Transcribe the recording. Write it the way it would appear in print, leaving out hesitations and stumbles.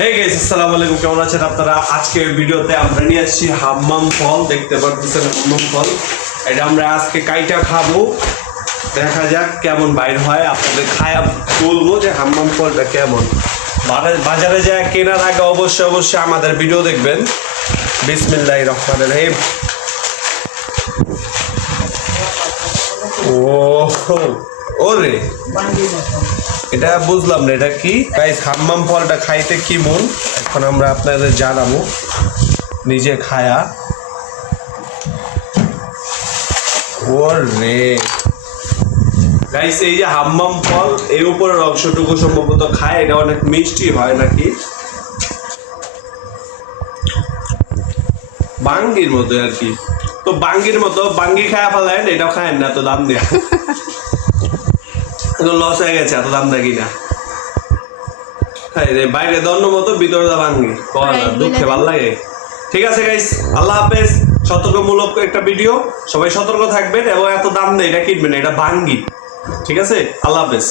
Hey guys, আসসালামু আলাইকুম। কেমন আছেন আপনারা? আজকের ভিডিওতে আমরা নিয়ে আসছি হাম্মাম ফল। দেখতে পাচ্ছেন হাম্মাম ফল। এটা আমরা আজকে কাইটা খাবো, দেখা যাক কেমন বাইর হয়। আপনাদের খায়া বলবো যে হাম্মাম ফলটা কেমন। বাজারে যায় কেনার আগে অবশ্যই আমাদের ভিডিও দেখবেন। বিসমিল্লাহির রহমানির রহিম। ওরে এটা বুঝলাম না, এটা কি গাইস? হাম্মাম ফলটা খাইতে কি মন, এখন আমরা আপনাদের জানাবো নিজে খায়া। ওরে গাইস, এই যে হাম্মাম ফল, এই উপরের অংশটুকু সম্ভবত খায়, এটা অনেক মিষ্টি হয় নাকি, বাঙ্গির মতো আর কি। তো বাঙ্গির মতো বাঙ্গি খায়া ফেলেন, এটাও খায়েন না, তো দাম দেয়া লস হয়ে গেছে, এত দাম দেখি না। বাইরে দণ্ড মতো ভিতরে ভাঙ্গি, দুঃখে ভাল লাগে। ঠিক আছে গাইস, আল্লাহ হাফেজ। সতর্কমূলক একটা ভিডিও, সবাই সতর্ক থাকবেন এবং এত দাম নেই এটা কিনবেন, এটা ভাঙ্গি। ঠিক আছে, আল্লাহ হাফেজ।